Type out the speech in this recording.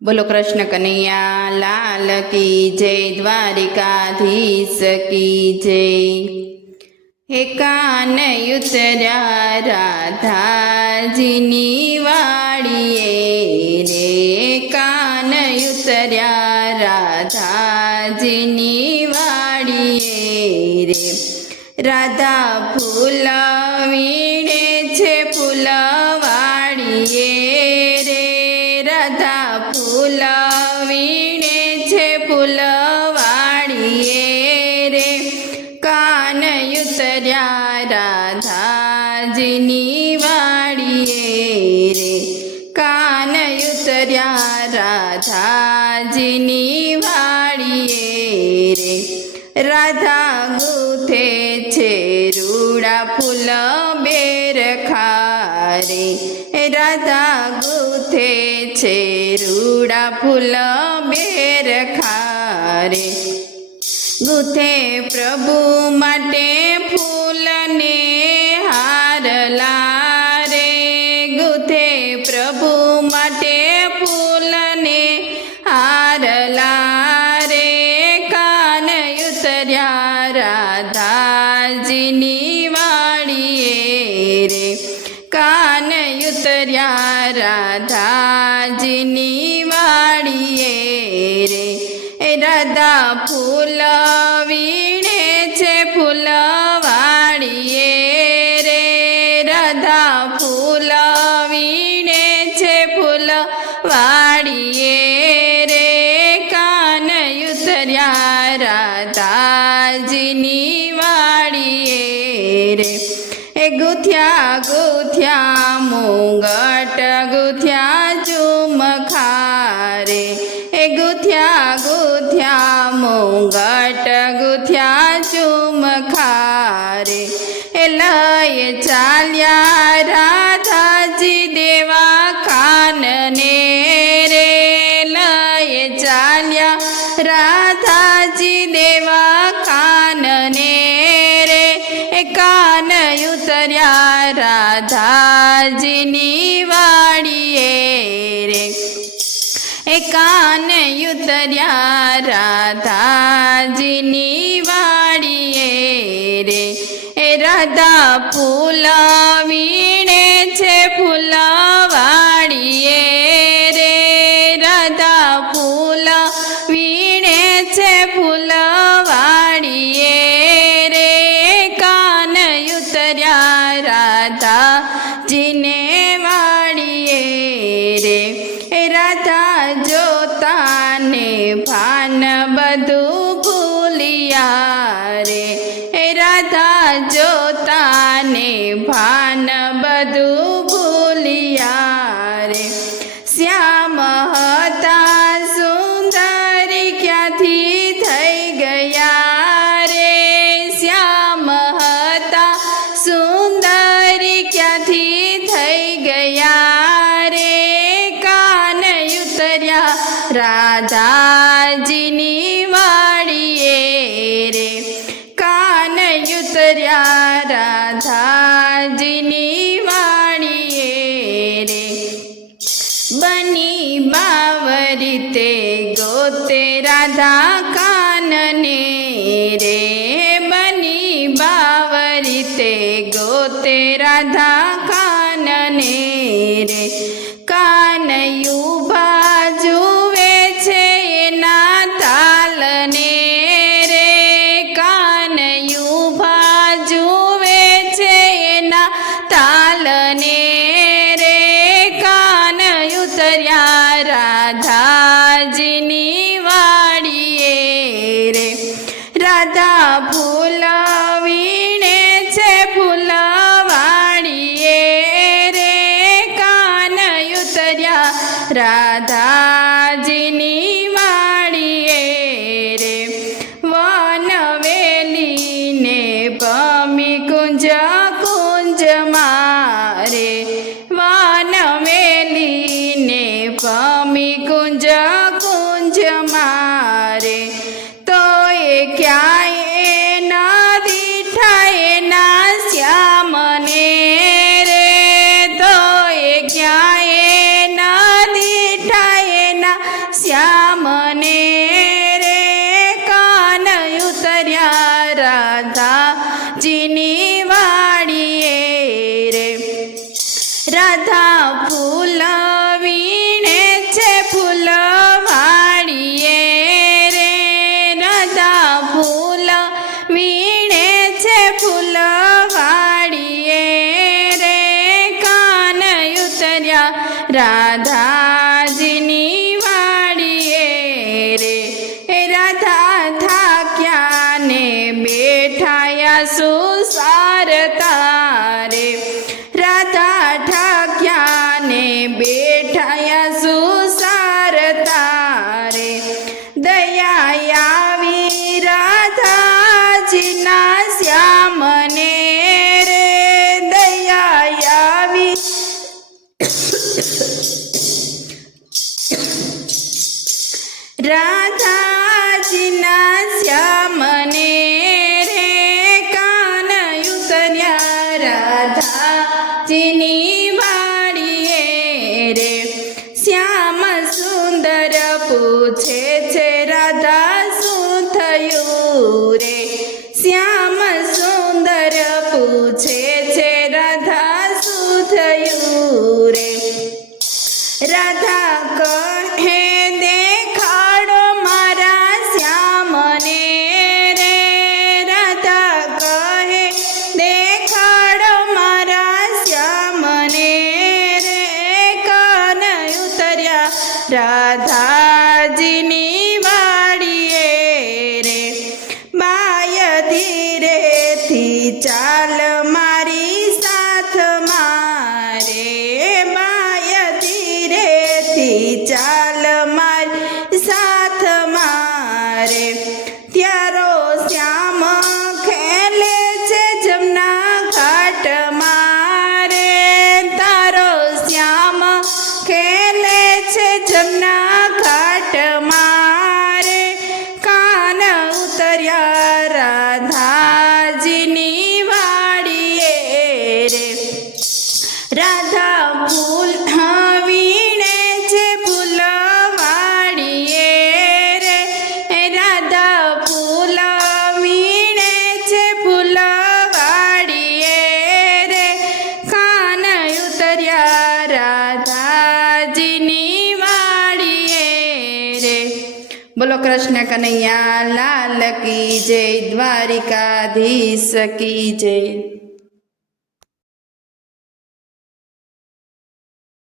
बोलो कृष्ण कन्हैया लाल की जय, द्वारिकाधीश की जय। हे कान उतर्या राधाजीनी वाड़ीए रे, कान उतर्या राधाजीनी वाड़ीए रे। राधा फूल वीणे छे फूलवाड़ीए रे, राधा फूल वीणे छे फूलवाड़ीए रे। कान उतर्या राधाजीनी वाड़ीए रे, कान उतर्या राधाजीनी वाड़ीए रे। राधा गूथे छे रूड़ा फूल बेरखा रे, राधा गूथे छे रूड़ा फूल बेरखा रे। गूथे प्रभु माटे फूल ने हारला रे, गूथे प्रभु माटे फूल ने हारला रे। कान उतर्या राधाजीनी वाड़ीए रे, कान उतर्या राधाजीनी वाड़ीए रे। राधा फूल वीणे छे फूलवाड़ीए रे, राधा फूल वीणे छे फूलवाड़ीए रे। कान उतर्या राधाजीनी वाड़ीए रे। गुथ्या गुथ्या मुंगट गुथ्या झुमखा रे, गुथ्या गुथ्या मुंगट गुथ्या झुमखा रे। लय चाल्या राधाजी देवा कानने रे, लय चाल्या राधाजी देवा कानने रे। कान उतर्या राधाजीनी वाड़ीए रे, कान उतर्या राधाजीनी वाड़ीए रे। राधा फूल वीणे छे फूलवाड़ीए रे, राधा फूल वीणे छे फूलवाड़ीए रे। कान उतर्या राधाजीने वाड़ीए रे। राधा जोता ने भान बधु भूलिया रे, राधा जोता ने भान बधु भूलिया रे। श्याम हता सुंदरी क्यांथी थई गया रे, श्याम हता सुंदरी क्यांथी थई गया रे। कान उतर्या राधाजीनी वाड़ीए रे, कान उतर्या राधाजीनी वाड़ीए रे। बनी बावरी ते गोते राधा कानने रे, बनी बावरी ते गोते राधा कानने रे। कानयू बाजुवे छे एना तालने रे, कानयू बाजुवे छे एना तालने रे। कान उतर्या राधाजीनी वाड़ीए रे। राधा फूल वीणे छे फूलवाड़ीए रे, कान उतर्या राधाजीनी वाड़ीए रे। वनवेली ने पमी कुंज कुंज मारे, वनवेली ने पमी कुंज कुंज मारे। तो ये क्या न दिठाए ना श्याम ने रे, तो ये क्या न दिठाए ना શ્યામને રે કાન ઉતર્યા રાધાજીની વાડીએ રે રાધા ફૂલ વીણે છે ફૂલવાડીએ રે રાધા ફૂલ વીણે છે ફૂલવાડીએ રે કાન ઉતર્યા રાધાજીની વાડીએ રે રાધા થાક્યા ને બેઠાયા સુસારતા રે રાધા ઠાક્યા ને બેઠાયા સુસારતા રે દયા આવી રાધાજીના શ્યામને રે દયા આવી રાધાજીના શ્યામને રે કાન ઉતર્યા રાધાજીની વાડીએ રે શ્યામ સુંદર પૂછે છે રાધા શું થયું રે શ્યામ સુંદર પૂછે છે રાધા શું થયું રે રાધા કહે દેખાડો મારા શ્યામને રે રાધા કહે દેખાડો મારા શ્યામને રે કાન ઉતર્યા રાધાજીની વાડીએ રે બાય ધીરેથી ચાલ મારી સાથ મારે બાય ધીરેથી ચાલ મારી સાથ મારે ત્યારો શ્યામ ખેલે છે જમના ઘાટ મારે તારો શ્યામ ખેલે છે જમના ઘાટ મારે કાન ઉતર્યા રાધાજીની વાડીએ રે રાધા ફૂલ વીણે છે ફૂલવાડીએ રે રાધા ફૂલ વીણે છે ફૂલવાડીએ રે કાન ઉતર્યા રાધાજીની વાડીએ રે બોલો કૃષ્ણ કનૈયા લાલ કી જય દ્વારિકાધીશ કી જય